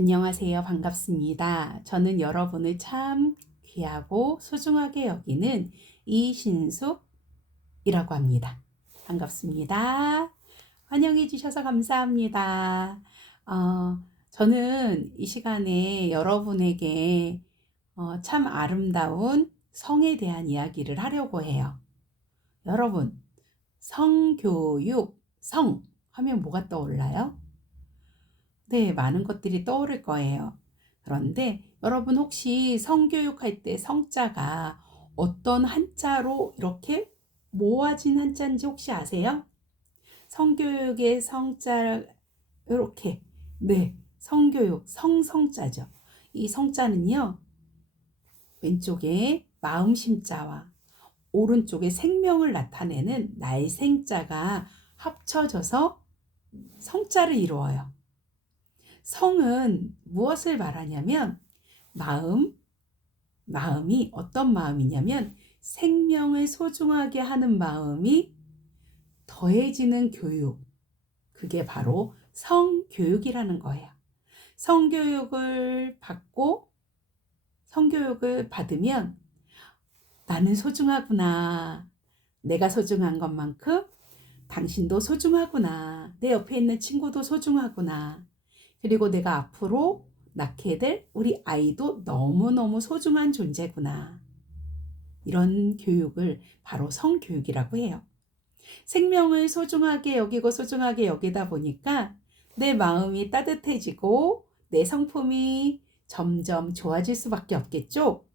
안녕하세요. 반갑습니다. 저는 여러분을 참 귀하고 소중하게 여기는 이신숙이라고 합니다. 반갑습니다. 환영해 주셔서 감사합니다. 저는 이 시간에 여러분에게 참 아름다운 성에 대한 이야기를 하려고 해요. 여러분, 성교육, 성 하면 뭐가 떠올라요? 네, 많은 것들이 떠오를 거예요. 그런데 여러분 혹시 성교육할 때 성자가 어떤 한자로 이렇게 모아진 한자인지 혹시 아세요? 성교육의 성자 이렇게 네, 성교육 성자죠. 이 성자는요, 왼쪽에 마음 심자와 오른쪽에 생명을 나타내는 날생자가 합쳐져서 성자를 이루어요. 성은 무엇을 말하냐면 마음이 어떤 마음이냐면 생명을 소중하게 하는 마음이 더해지는 교육. 그게 바로 성교육이라는 거예요. 성교육을 받으면 나는 소중하구나. 내가 소중한 것만큼 당신도 소중하구나. 내 옆에 있는 친구도 소중하구나. 그리고 내가 앞으로 낳게 될 우리 아이도 너무너무 소중한 존재구나. 이런 교육을 바로 성교육이라고 해요. 생명을 소중하게 여기고 소중하게 여기다 보니까 내 마음이 따뜻해지고 내 성품이 점점 좋아질 수밖에 없겠죠.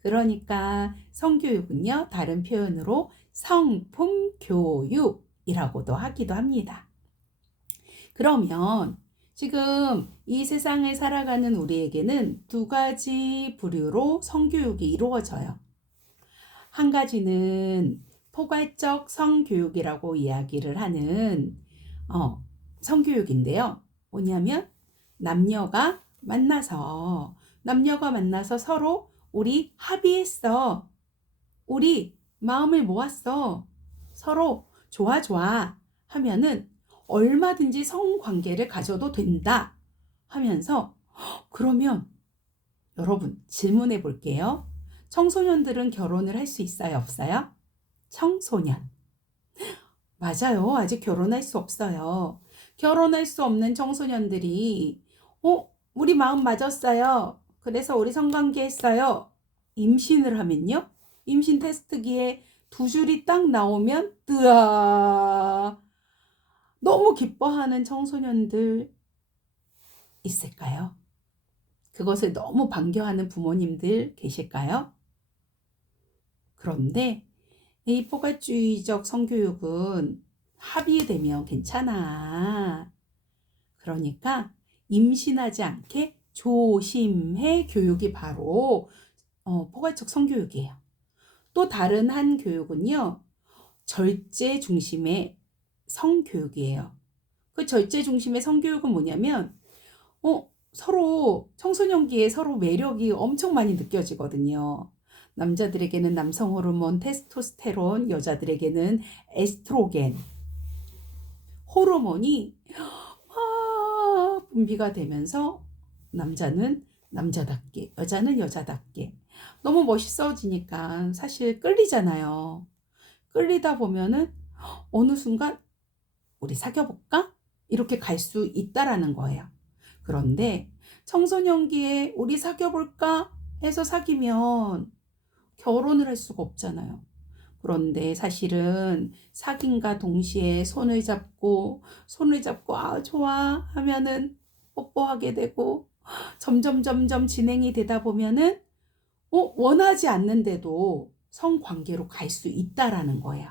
그러니까 성교육은요, 다른 표현으로 성품교육이라고도 하기도 합니다. 그러면 지금 이 세상을 살아가는 우리에게는 두 가지 부류로 성교육이 이루어져요. 한 가지는 포괄적 성교육이라고 이야기를 하는 성교육인데요. 뭐냐면 남녀가 만나서 서로 우리 합의했어. 우리 마음을 모았어. 서로 좋아 하면은 얼마든지 성관계를 가져도 된다 하면서 그러면 여러분 질문해 볼게요. 청소년들은 결혼을 할 수 있어요, 없어요? 청소년. 맞아요. 아직 결혼할 수 없어요. 결혼할 수 없는 청소년들이 우리 마음 맞았어요. 그래서 우리 성관계 했어요. 임신을 하면요. 임신 테스트기에 두 줄이 딱 나오면 뜨아 너무 기뻐하는 청소년들 있을까요? 그것을 너무 반겨하는 부모님들 계실까요? 그런데 이 포괄주의적 성교육은 합의되면 괜찮아. 그러니까 임신하지 않게 조심해 교육이 바로 포괄적 성교육이에요. 또 다른 한 교육은요, 절제 중심의 성교육이에요. 그 절제 중심의 성교육은 뭐냐면 서로 청소년기에 서로 매력이 엄청 많이 느껴지거든요. 남자들에게는 남성 호르몬 테스토스테론, 여자들에게는 에스트로겐 호르몬이 분비가 되면서 남자는 남자답게, 여자는 여자답게 너무 멋있어지니까 사실 끌리잖아요. 끌리다 보면은 어느 순간 우리 사귀어 볼까? 이렇게 갈 수 있다라는 거예요. 그런데 청소년기에 우리 사귀어 볼까 해서 사귀면 결혼을 할 수가 없잖아요. 그런데 사실은 사귄과 동시에 손을 잡고 아 좋아 하면은 뽀뽀하게 되고 점점 진행이 되다 보면은 원하지 않는데도 성관계로 갈 수 있다라는 거예요.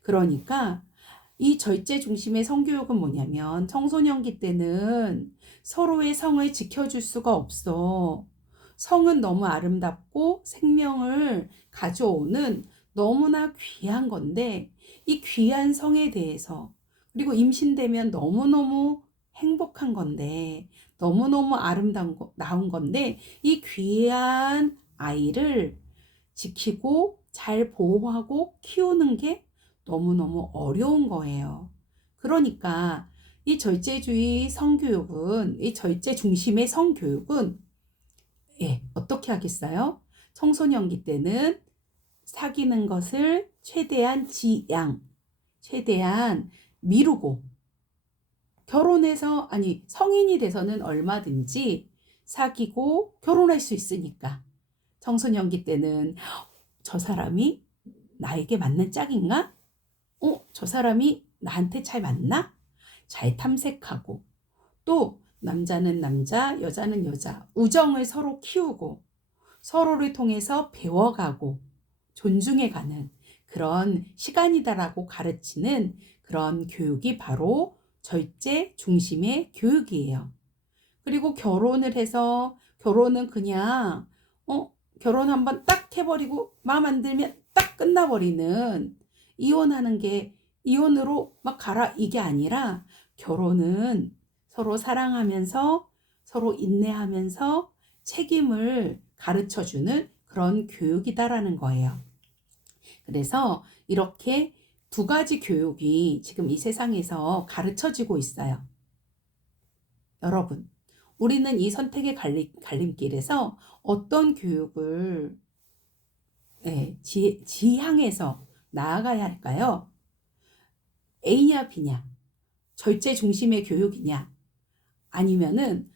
그러니까 이 절제 중심의 성교육은 뭐냐면 청소년기 때는 서로의 성을 지켜줄 수가 없어. 성은 너무 아름답고 생명을 가져오는 너무나 귀한 건데 이 귀한 성에 대해서 그리고 임신되면 너무너무 행복한 건데 너무너무 나온 건데 이 귀한 아이를 지키고 잘 보호하고 키우는 게 너무너무 어려운 거예요. 그러니까 이 절제주의 성교육은, 이 절제 중심의 성교육은, 예, 어떻게 하겠어요? 청소년기 때는 사귀는 것을 최대한 지양, 최대한 미루고, 결혼해서, 아니, 성인이 돼서는 얼마든지 사귀고 결혼할 수 있으니까. 청소년기 때는 저 사람이 나에게 맞는 짝인가? 저 사람이 나한테 잘 맞나? 잘 탐색하고, 또 남자는 남자, 여자는 여자, 우정을 서로 키우고, 서로를 통해서 배워가고, 존중해가는 그런 시간이다라고 가르치는 그런 교육이 바로 절제 중심의 교육이에요. 그리고 결혼을 해서, 결혼은 그냥 결혼 한번 딱 해버리고 마음 안 들면 딱 끝나버리는, 이혼하는 게 이혼으로 막 가라 이게 아니라, 결혼은 서로 사랑하면서 서로 인내하면서 책임을 가르쳐주는 그런 교육이다라는 거예요. 그래서 이렇게 두 가지 교육이 지금 이 세상에서 가르쳐지고 있어요. 여러분, 우리는 이 선택의 갈림길에서 어떤 교육을 지향해서 나아가야 할까요? A냐 B냐, 절제 중심의 교육이냐, 아니면은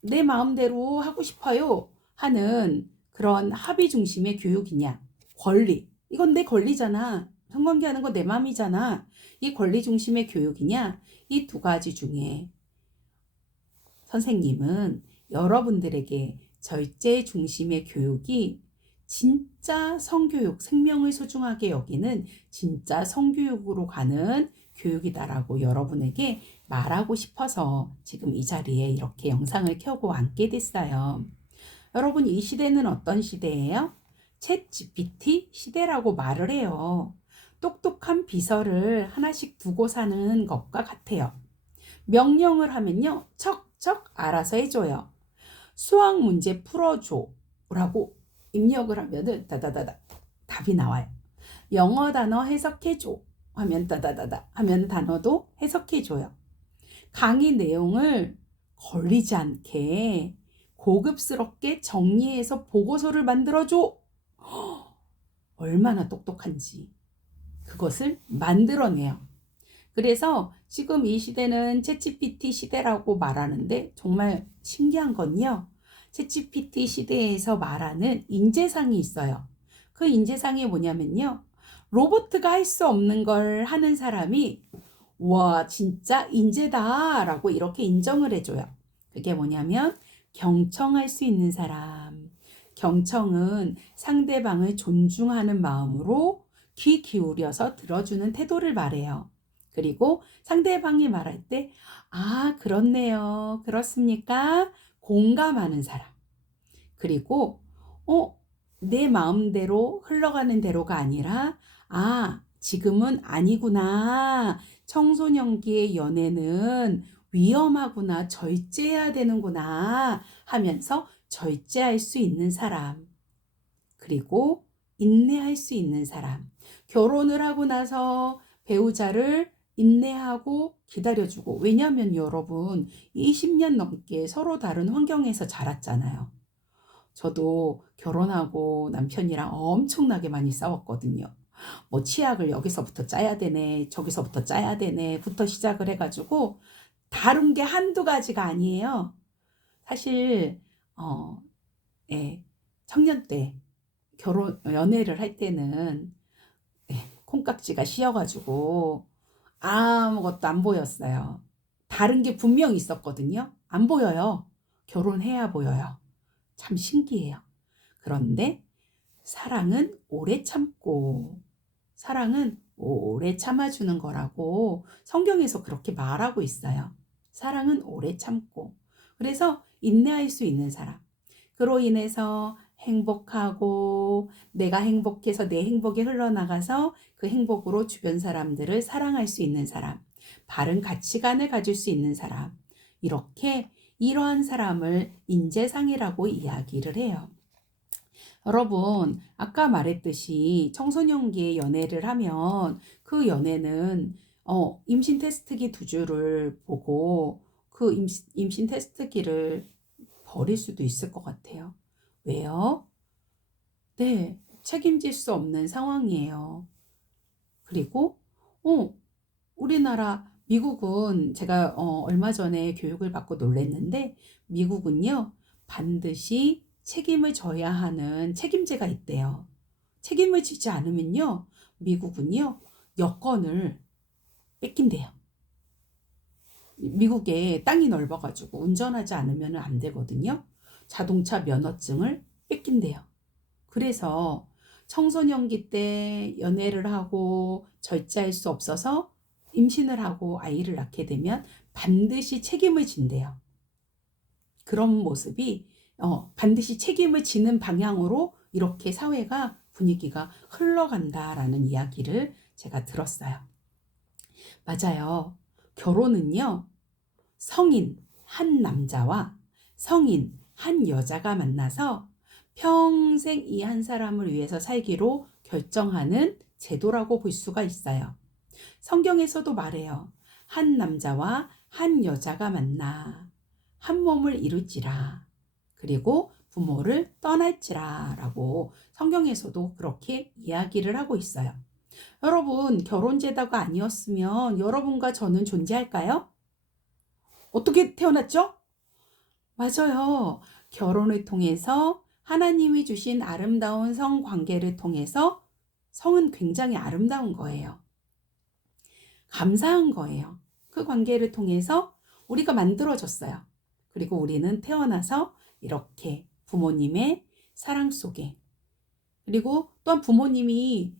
내 마음대로 하고 싶어요 하는 그런 합의 중심의 교육이냐, 권리, 이건 내 권리잖아, 성관계하는 거 내 마음이잖아, 이 권리 중심의 교육이냐, 이 두 가지 중에 선생님은 여러분들에게 절제 중심의 교육이 진짜 성교육, 생명을 소중하게 여기는 진짜 성교육으로 가는 교육이다라고 여러분에게 말하고 싶어서 지금 이 자리에 이렇게 영상을 켜고 앉게 됐어요. 여러분, 이 시대는 어떤 시대예요? 챗 GPT 시대라고 말을 해요. 똑똑한 비서를 하나씩 두고 사는 것과 같아요. 명령을 하면요, 척척 알아서 해줘요. 수학 문제 풀어줘 라고 입력을 하면은 다다다다 답이 나와요. 영어 단어 해석해줘 하면 다다다다 하면 단어도 해석해줘요. 강의 내용을 걸리지 않게 고급스럽게 정리해서 보고서를 만들어줘. 얼마나 똑똑한지 그것을 만들어내요. 그래서 지금 이 시대는 챗GPT 시대라고 말하는데, 정말 신기한 건요, 챗GPT 시대에서 말하는 인재상이 있어요. 그 인재상이 뭐냐면요, 로봇가 할 수 없는 걸 하는 사람이 와 진짜 인재다 라고 이렇게 인정을 해줘요. 그게 뭐냐면 경청할 수 있는 사람. 경청은 상대방을 존중하는 마음으로 귀 기울여서 들어주는 태도를 말해요. 그리고 상대방이 말할 때, 아, 그렇네요. 그렇습니까? 공감하는 사람. 그리고, 내 마음대로 흘러가는 대로가 아니라, 아, 지금은 아니구나. 청소년기의 연애는 위험하구나. 절제해야 되는구나. 하면서 절제할 수 있는 사람. 그리고 인내할 수 있는 사람. 결혼을 하고 나서 배우자를 인내하고 기다려주고, 왜냐하면 여러분 20년 넘게 서로 다른 환경에서 자랐잖아요. 저도 결혼하고 남편이랑 엄청나게 많이 싸웠거든요. 뭐 치약을 여기서부터 짜야 되네, 저기서부터 짜야 되네 부터 시작을 해가지고 다른 게 한두 가지가 아니에요. 사실 예, 청년 때 연애를 할 때는 콩깍지가 씌어가지고 아무것도 안 보였어요. 다른 게 분명 있었거든요. 안 보여요. 결혼해야 보여요. 참 신기해요. 그런데 사랑은 오래 참고, 사랑은 오래 참아주는 거라고 성경에서 그렇게 말하고 있어요. 사랑은 오래 참고. 그래서 인내할 수 있는 사람. 그로 인해서 행복하고, 내가 행복해서 내 행복이 흘러나가서 그 행복으로 주변 사람들을 사랑할 수 있는 사람, 바른 가치관을 가질 수 있는 사람, 이렇게 이러한 사람을 인재상이라고 이야기를 해요. 여러분, 아까 말했듯이 청소년기에 연애를 하면 그 연애는 임신 테스트기 2주를 보고 그 임신 테스트기를 버릴 수도 있을 것 같아요. 왜요? 네, 책임질 수 없는 상황이에요. 그리고 우리나라 미국은 제가 얼마 전에 교육을 받고 놀랐는데 미국은요 반드시 책임을 져야 하는 책임제가 있대요. 책임을 지지 않으면요 미국은요 여권을 뺏긴대요. 미국에 땅이 넓어가지고 운전하지 않으면 안 되거든요. 자동차 면허증을 뺏긴대요. 그래서 청소년기 때 연애를 하고 절제할 수 없어서 임신을 하고 아이를 낳게 되면 반드시 책임을 진대요. 그런 모습이 반드시 책임을 지는 방향으로 이렇게 사회가 분위기가 흘러간다라는 이야기를 제가 들었어요. 맞아요. 결혼은요, 성인 한 남자와 성인 한 여자가 만나서 평생 이 한 사람을 위해서 살기로 결정하는 제도라고 볼 수가 있어요. 성경에서도 말해요. 한 남자와 한 여자가 만나 한 몸을 이룰지라. 그리고 부모를 떠날지라 라고 성경에서도 그렇게 이야기를 하고 있어요. 여러분, 결혼제도가 아니었으면 여러분과 저는 존재할까요? 어떻게 태어났죠? 맞아요. 결혼을 통해서 하나님이 주신 아름다운 성관계를 통해서 성은 굉장히 아름다운 거예요. 감사한 거예요. 그 관계를 통해서 우리가 만들어졌어요. 그리고 우리는 태어나서 이렇게 부모님의 사랑 속에 그리고 또한 부모님이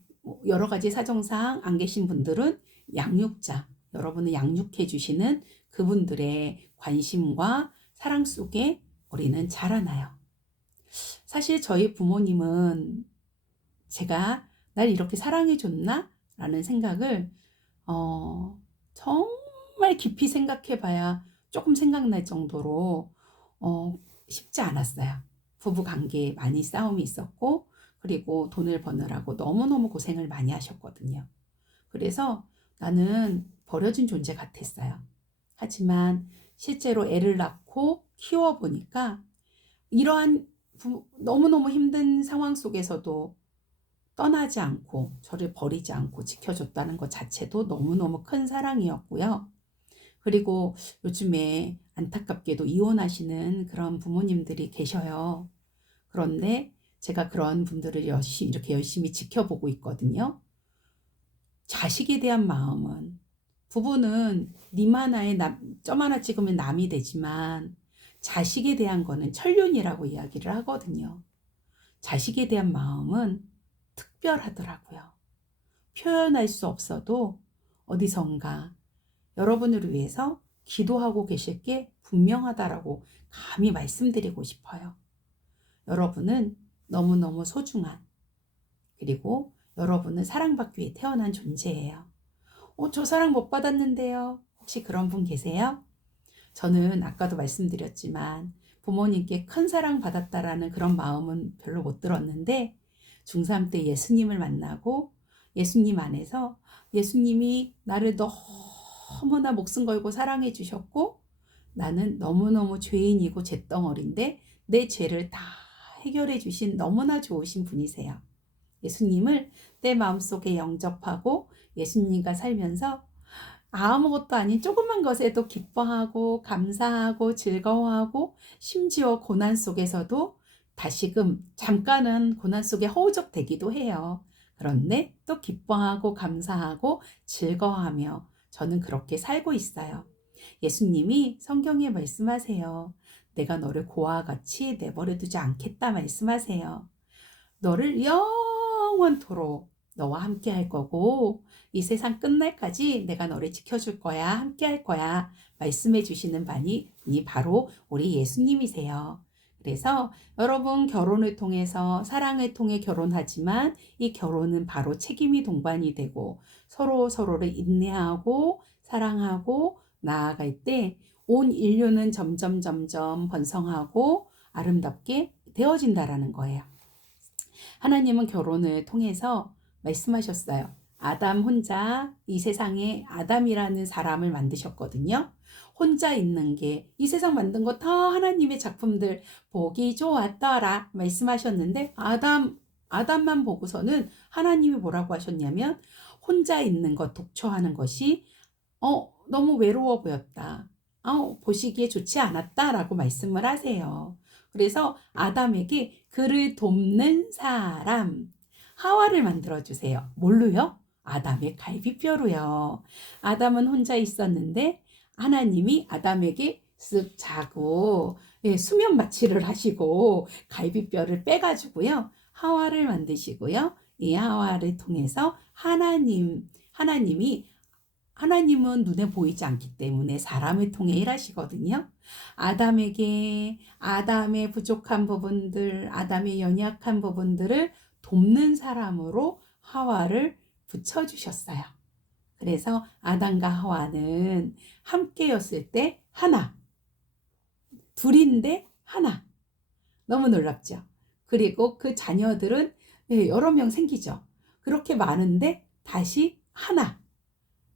여러 가지 사정상 안 계신 분들은 양육자, 여러분을 양육해 주시는 그분들의 관심과 사랑 속에 우리는 자라나요. 사실 저희 부모님은 제가 날 이렇게 사랑해 줬나? 라는 생각을 정말 깊이 생각해 봐야 조금 생각날 정도로 쉽지 않았어요. 부부 관계에 많이 싸움이 있었고 그리고 돈을 버느라고 너무너무 고생을 많이 하셨거든요. 그래서 나는 버려진 존재 같았어요. 하지만 실제로 애를 낳고 키워보니까 이러한 너무너무 힘든 상황 속에서도 떠나지 않고 저를 버리지 않고 지켜줬다는 것 자체도 너무너무 큰 사랑이었고요. 그리고 요즘에 안타깝게도 이혼하시는 그런 부모님들이 계셔요. 그런데 제가 그런 분들을 이렇게 열심히 지켜보고 있거든요. 자식에 대한 마음은 부부는 님 하나에 점 하나 찍으면 남이 되지만 자식에 대한 거는 천륜이라고 이야기를 하거든요. 자식에 대한 마음은 특별하더라고요. 표현할 수 없어도 어디선가 여러분을 위해서 기도하고 계실 게 분명하다라고 감히 말씀드리고 싶어요. 여러분은 너무너무 소중한 그리고 여러분은 사랑받기 위해 태어난 존재예요. 저 사랑 못 받았는데요. 혹시 그런 분 계세요? 저는 아까도 말씀드렸지만 부모님께 큰 사랑 받았다라는 그런 마음은 별로 못 들었는데 중3 때 예수님을 만나고 예수님 안에서 예수님이 나를 너무나 목숨 걸고 사랑해 주셨고 나는 너무너무 죄인이고 잿덩어리인데 내 죄를 다 해결해 주신 너무나 좋으신 분이세요. 예수님을 내 마음속에 영접하고 예수님과 살면서 아무것도 아닌 조그만 것에도 기뻐하고 감사하고 즐거워하고 심지어 고난 속에서도 다시금 잠깐은 고난 속에 허우적대기도 해요. 그런데 또 기뻐하고 감사하고 즐거워하며 저는 그렇게 살고 있어요. 예수님이 성경에 말씀하세요. 내가 너를 고아와 같이 내버려 두지 않겠다 말씀하세요. 너를 영원토록 너와 함께 할 거고 이 세상 끝날까지 내가 너를 지켜줄 거야, 함께 할 거야 말씀해 주시는 분이 바로 우리 예수님이세요. 그래서 여러분 결혼을 통해서 사랑을 통해 결혼하지만 이 결혼은 바로 책임이 동반이 되고 서로를 인내하고 사랑하고 나아갈 때 온 인류는 점점 번성하고 아름답게 되어진다라는 거예요. 하나님은 결혼을 통해서 말씀하셨어요. 아담 혼자 이 세상에 아담이라는 사람을 만드셨거든요. 혼자 있는 게 이 세상 만든 거 다 하나님의 작품들 보기 좋았더라 말씀하셨는데 아담만 보고서는 하나님이 뭐라고 하셨냐면 혼자 있는 것 독처하는 것이 너무 외로워 보였다. 보시기에 좋지 않았다라고 말씀을 하세요. 그래서 아담에게 그를 돕는 사람 하와를 만들어 주세요. 뭘로요? 아담의 갈비뼈로요. 아담은 혼자 있었는데 하나님이 아담에게 쓱 자고 수면 마취를 하시고 갈비뼈를 빼가지고요. 하와를 만드시고요. 이 하와를 통해서 하나님은 눈에 보이지 않기 때문에 사람을 통해 일하시거든요. 아담의 부족한 부분들, 아담의 연약한 부분들을 돕는 사람으로 하와를 붙여주셨어요. 그래서 아담과 하와는 함께였을 때 하나, 둘인데 하나. 너무 놀랍죠? 그리고 그 자녀들은 여러 명 생기죠. 그렇게 많은데 다시 하나.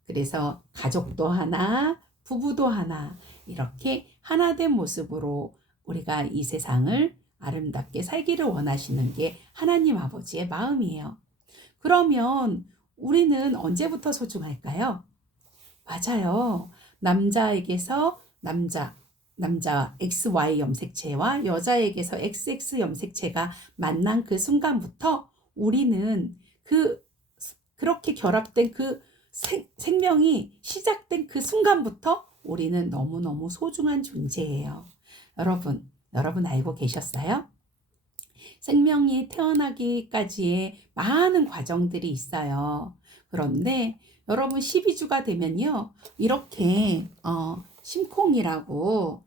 그래서 가족도 하나, 부부도 하나, 이렇게 하나 된 모습으로 우리가 이 세상을 아름답게 살기를 원하시는 게 하나님 아버지의 마음이에요. 그러면 우리는 언제부터 소중할까요? 맞아요. 남자에게서 남자 XY 염색체와 여자에게서 XX 염색체가 만난 그 순간부터 우리는 그렇게 결합된 그 생명이 시작된 그 순간부터 우리는 너무너무 소중한 존재예요. 여러분 알고 계셨어요? 생명이 태어나기까지의 많은 과정들이 있어요. 그런데 여러분 12주가 되면요. 이렇게 심콩이라고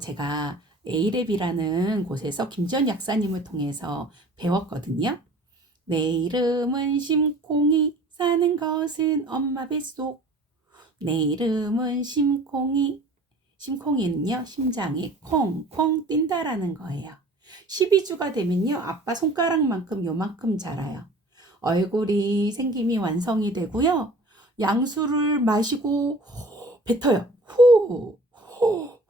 제가 A랩이라는 곳에서 김지연 약사님을 통해서 배웠거든요. 내 이름은 심콩이 사는 것은 엄마 뱃속. 내 이름은 심콩이는요 심장이 콩콩 뛴다라는 거예요. 12주가 되면요 아빠 손가락만큼 요만큼 자라요. 얼굴이 생김이 완성이 되고요. 양수를 마시고 뱉어요.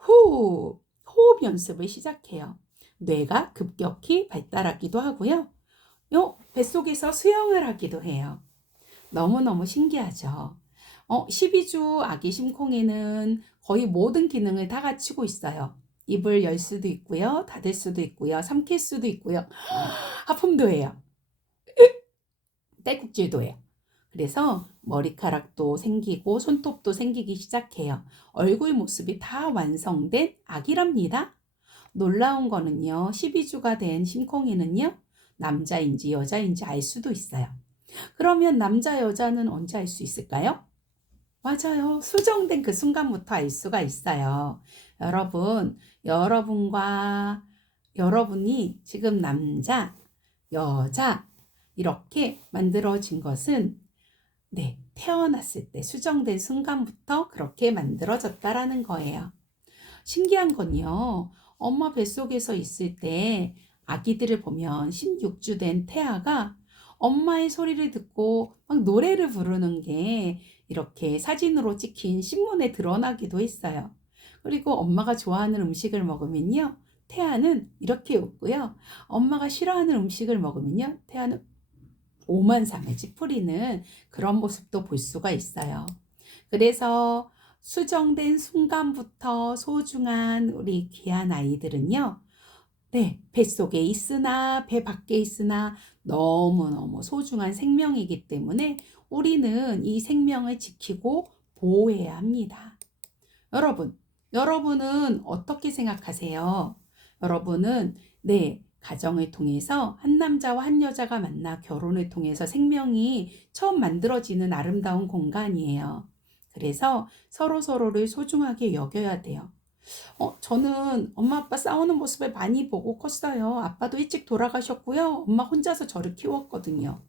호흡 연습을 시작해요. 뇌가 급격히 발달하기도 하고요. 뱃속에서 수영을 하기도 해요. 너무너무 신기하죠. 12주 아기 심콩이는 거의 모든 기능을 다 갖추고 있어요. 입을 열 수도 있고요. 닫을 수도 있고요. 삼킬 수도 있고요. 하품도 해요. 떼국질도 해요. 그래서 머리카락도 생기고 손톱도 생기기 시작해요. 얼굴 모습이 다 완성된 아기랍니다. 놀라운 거는요. 12주가 된 심콩이는요. 남자인지 여자인지 알 수도 있어요. 그러면 남자 여자는 언제 알 수 있을까요? 맞아요. 수정된 그 순간부터 알 수가 있어요. 여러분이 지금 남자, 여자 이렇게 만들어진 것은 태어났을 때 수정된 순간부터 그렇게 만들어졌다라는 거예요. 신기한 건요. 엄마 뱃속에서 있을 때 아기들을 보면 16주 된 태아가 엄마의 소리를 듣고 막 노래를 부르는 게 이렇게 사진으로 찍힌 신문에 드러나기도 했어요. 그리고 엄마가 좋아하는 음식을 먹으면요. 태아는 이렇게 웃고요. 엄마가 싫어하는 음식을 먹으면요. 태아는 오만상을 찌푸리는 그런 모습도 볼 수가 있어요. 그래서 수정된 순간부터 소중한 우리 귀한 아이들은요. 뱃속에 있으나 배 밖에 있으나 너무너무 소중한 생명이기 때문에 우리는 이 생명을 지키고 보호해야 합니다. 여러분은 어떻게 생각하세요? 여러분은 가정을 통해서 한 남자와 한 여자가 만나 결혼을 통해서 생명이 처음 만들어지는 아름다운 공간이에요. 그래서 서로를 소중하게 여겨야 돼요. 저는 엄마 아빠 싸우는 모습을 많이 보고 컸어요. 아빠도 일찍 돌아가셨고요. 엄마 혼자서 저를 키웠거든요.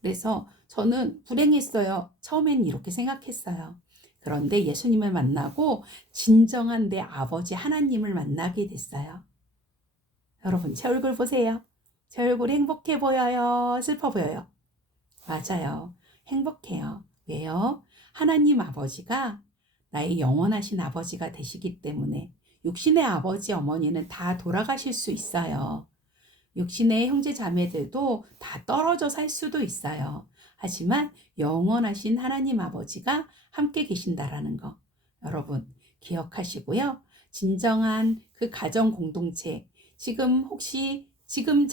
그래서 저는 불행했어요. 처음엔 이렇게 생각했어요. 그런데 예수님을 만나고 진정한 내 아버지 하나님을 만나게 됐어요. 여러분, 제 얼굴 보세요. 제 얼굴 행복해 보여요? 슬퍼 보여요? 맞아요. 행복해요. 왜요? 하나님 아버지가 나의 영원하신 아버지가 되시기 때문에 육신의 아버지, 어머니는 다 돌아가실 수 있어요. 육신의 형제 자매들도 다 떨어져 살 수도 있어요. 하지만 영원하신 하나님 아버지가 함께 계신다라는 거 여러분 기억하시고요. 진정한 그 가정 공동체 지금 혹시 지금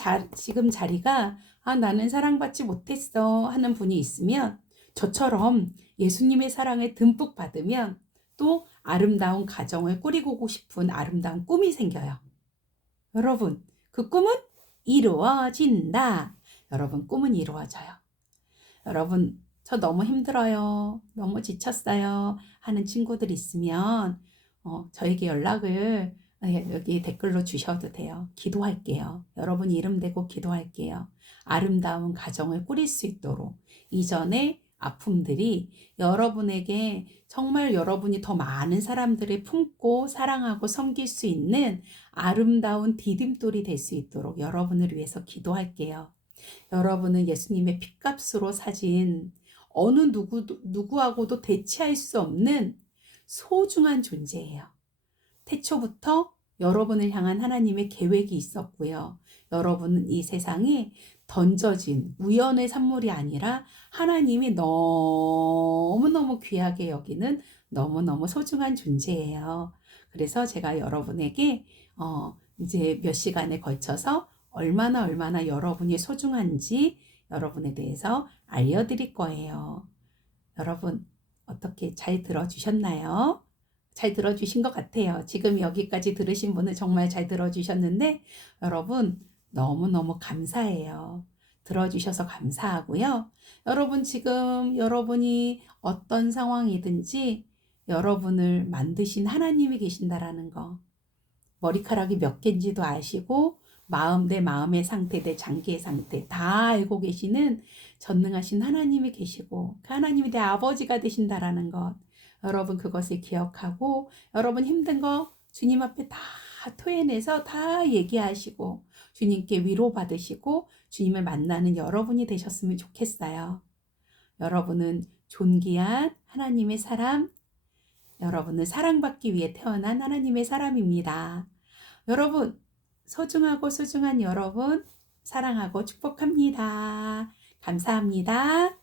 자리가 나는 사랑받지 못했어 하는 분이 있으면 저처럼 예수님의 사랑을 듬뿍 받으면 또 아름다운 가정을 꾸리고 싶은 아름다운 꿈이 생겨요. 여러분 그 꿈은 이루어진다. 여러분 꿈은 이루어져요. 여러분 저 너무 힘들어요. 너무 지쳤어요. 하는 친구들 있으면 저에게 연락을 여기 댓글로 주셔도 돼요. 기도할게요. 여러분 이름 대고 기도할게요. 아름다운 가정을 꾸릴 수 있도록 이전에 아픔들이 여러분에게 정말 여러분이 더 많은 사람들을 품고 사랑하고 섬길 수 있는 아름다운 디딤돌이 될 수 있도록 여러분을 위해서 기도할게요. 여러분은 예수님의 핏값으로 사진 어느 누구하고도 대치할 수 없는 소중한 존재예요. 태초부터 여러분을 향한 하나님의 계획이 있었고요. 여러분은 이 세상에 던져진 우연의 산물이 아니라 하나님이 너무너무 귀하게 여기는 너무너무 소중한 존재예요. 그래서 제가 여러분에게 이제 몇 시간에 걸쳐서 얼마나 여러분이 소중한지 여러분에 대해서 알려드릴 거예요. 여러분 어떻게 잘 들어주셨나요? 잘 들어주신 것 같아요. 지금 여기까지 들으신 분은 정말 잘 들어주셨는데 여러분 너무너무 감사해요. 들어주셔서 감사하고요. 여러분 지금 여러분이 어떤 상황이든지 여러분을 만드신 하나님이 계신다라는 거 머리카락이 몇 개인지도 아시고 내 마음의 상태, 내 장기의 상태 다 알고 계시는 전능하신 하나님이 계시고 그 하나님이 내 아버지가 되신다라는 것 여러분 그것을 기억하고 여러분 힘든 거 주님 앞에 다 토해내서 다 얘기하시고 주님께 위로받으시고 주님을 만나는 여러분이 되셨으면 좋겠어요. 여러분은 존귀한 하나님의 사람, 여러분은 사랑받기 위해 태어난 하나님의 사람입니다. 여러분, 소중한 여러분, 사랑하고 축복합니다. 감사합니다.